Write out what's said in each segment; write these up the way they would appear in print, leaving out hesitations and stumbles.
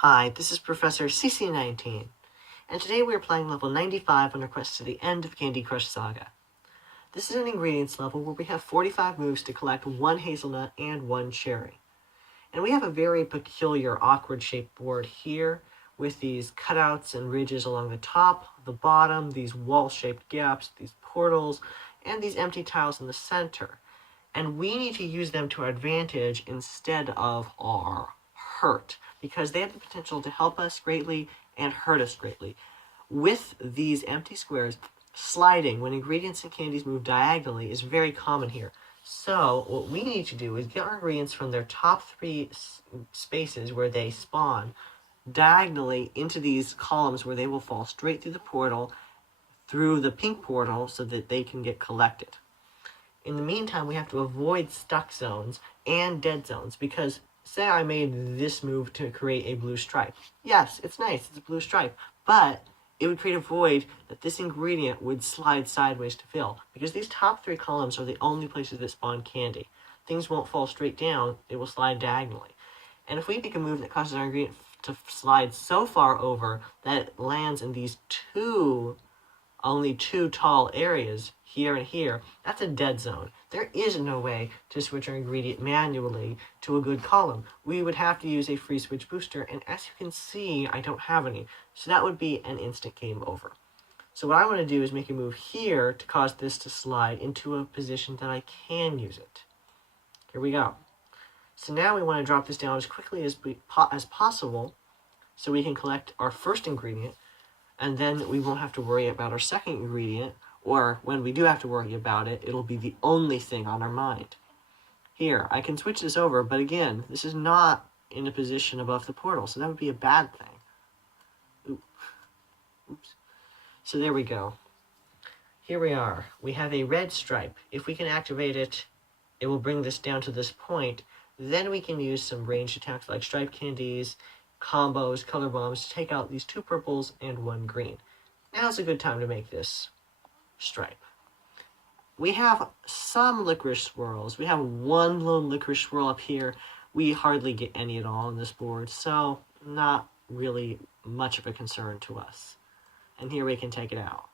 Hi, this is Professor CC19, and today we are playing level 95 on our quest to the end of Candy Crush Saga. This is an ingredients level where we have 45 moves to collect 1 hazelnut and 1 cherry. And we have a very peculiar, awkward shaped board here with these cutouts and ridges along the top, the bottom, these wall-shaped gaps, these portals, and these empty tiles in the center. And we need to use them to our advantage instead of our hurt, because they have the potential to help us greatly and hurt us greatly. With these empty squares, sliding when ingredients and candies move diagonally is very common here. So what we need to do is get our ingredients from their top 3 spaces where they spawn diagonally into these columns where they will fall straight through the portal, through the pink portal, so that they can get collected. In the meantime, we have to avoid stuck zones and dead zones, because say I made this move to create a blue stripe. Yes, it's nice, it's a blue stripe, but it would create a void that this ingredient would slide sideways to fill, because these top 3 columns are the only places that spawn candy. Things won't fall straight down, it will slide diagonally. And if we make a move that causes our ingredient to slide so far over that it lands in these only two tall areas, here and here, that's a dead zone. There is no way to switch our ingredient manually to a good column. We would have to use a free switch booster, and as you can see, I don't have any. So that would be an instant game over. So what I want to do is make a move here to cause this to slide into a position that I can use it. Here we go. So now we want to drop this down as quickly as possible so we can collect our first ingredient, and then we won't have to worry about our second ingredient, or when we do have to worry about it, it'll be the only thing on our mind. Here, I can switch this over, but again, this is not in a position above the portal, so that would be a bad thing. Oops. So there we go. Here we are. We have a red stripe. If we can activate it, it will bring this down to this point. Then we can use some ranged attacks like stripe candies, combos, color bombs to take out these 2 purples and 1 green. Now's a good time to make this stripe. We have some licorice swirls. We have 1 lone licorice swirl up here. We hardly get any at all on this board, so not really much of a concern to us. And here we can take it out.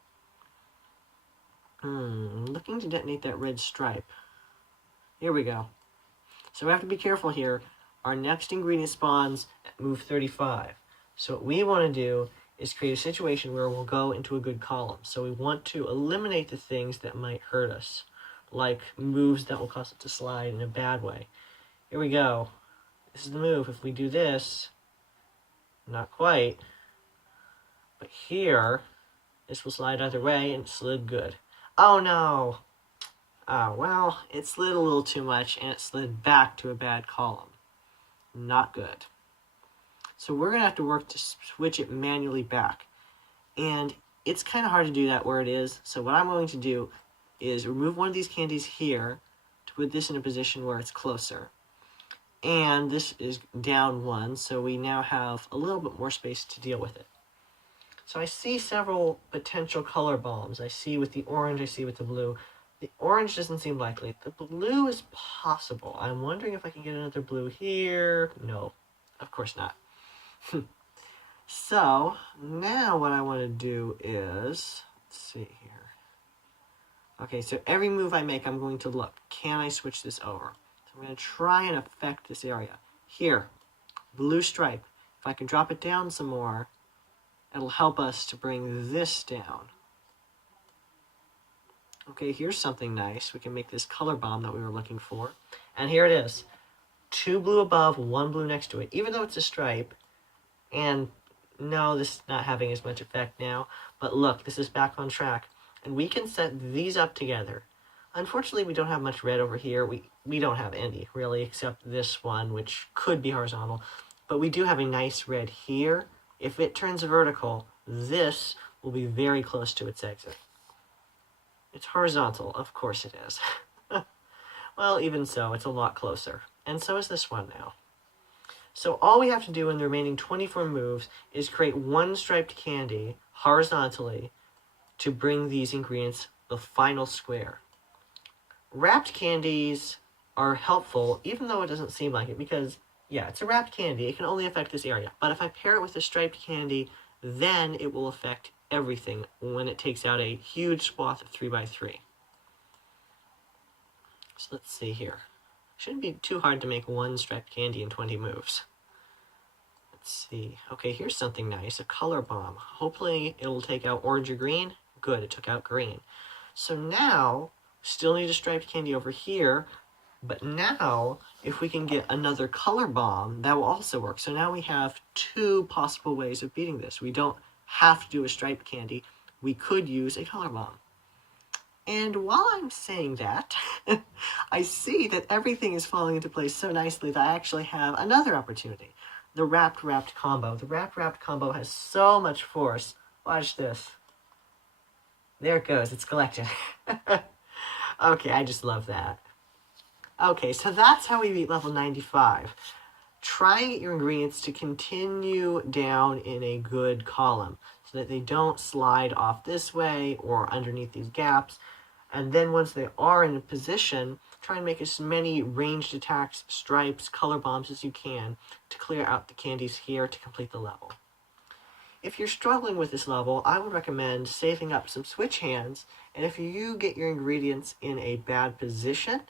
Looking to detonate that red stripe. Here we go. So we have to be careful here. Our next ingredient spawns at move 35. So what we want to do is create a situation where we'll go into a good column. So we want to eliminate the things that might hurt us, like moves that will cause it to slide in a bad way. Here we go. This is the move. If we do this, not quite, but here, this will slide either way, and it slid good. Oh no! Oh, well, it slid a little too much, and it slid back to a bad column. Not good. So we're going to have to work to switch it manually back. And it's kind of hard to do that where it is. So what I'm going to do is remove one of these candies here to put this in a position where it's closer. And this is down 1, so we now have a little bit more space to deal with it. So I see several potential color bombs. I see with the orange, I see with the blue. The orange doesn't seem likely. The blue is possible. I'm wondering if I can get another blue here. No, of course not. So, now what I want to do is, let's see here. Okay, so every move I make, I'm going to look. Can I switch this over? So I'm going to try and affect this area. Here, blue stripe. If I can drop it down some more, it'll help us to bring this down. Okay, here's something nice. We can make this color bomb that we were looking for. And here it is. 2 blue above, 1 blue next to it. Even though it's a stripe, and no, this is not having as much effect now. But look, this is back on track. And we can set these up together. Unfortunately, we don't have much red over here. We don't have any, really, except this one, which could be horizontal. But we do have a nice red here. If it turns vertical, this will be very close to its exit. It's horizontal, of course it is. Well, even so, it's a lot closer. And so is this one now. So all we have to do in the remaining 24 moves is create 1 striped candy horizontally to bring these ingredients the final square. Wrapped candies are helpful, even though it doesn't seem like it, because Yeah, it's a wrapped candy. It can only affect this area. But if I pair it with a striped candy, then it will affect everything when it takes out a huge swath of 3x3. So let's see here. Shouldn't be too hard to make one striped candy in 20 moves. Let's see. Okay, here's something nice. A color bomb. Hopefully it'll take out orange or green. Good, it took out green. So now, still need a striped candy over here. But now, if we can get another color bomb, that will also work. So now we have two possible ways of beating this. We don't have to do a striped candy. We could use a color bomb. And while I'm saying that, I see that everything is falling into place so nicely that I actually have another opportunity. The wrapped combo. The wrapped combo has so much force. Watch this. There it goes. It's collected. Okay, I just love that. Okay, so that's how we beat level 95. Try and get your ingredients to continue down in a good column so that they don't slide off this way or underneath these gaps. And then once they are in a position, try and make as many ranged attacks, stripes, color bombs as you can to clear out the candies here to complete the level. If you're struggling with this level, I would recommend saving up some switch hands, and if you get your ingredients in a bad position,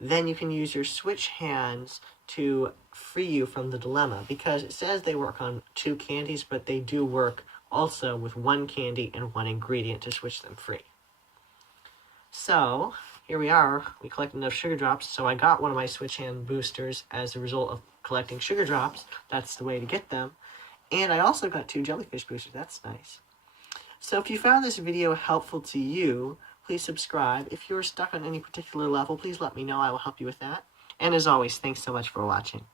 then you can use your switch hands to free you from the dilemma, because it says they work on 2 candies, but they do work also with 1 candy and 1 ingredient to switch them free. So, here we are. We collected enough sugar drops, so I got one of my switch hand boosters as a result of collecting sugar drops. That's the way to get them. And I also got 2 jellyfish boosters. That's nice. So if you found this video helpful to you, please subscribe. If you're stuck on any particular level, please let me know. I will help you with that. And as always, thanks so much for watching.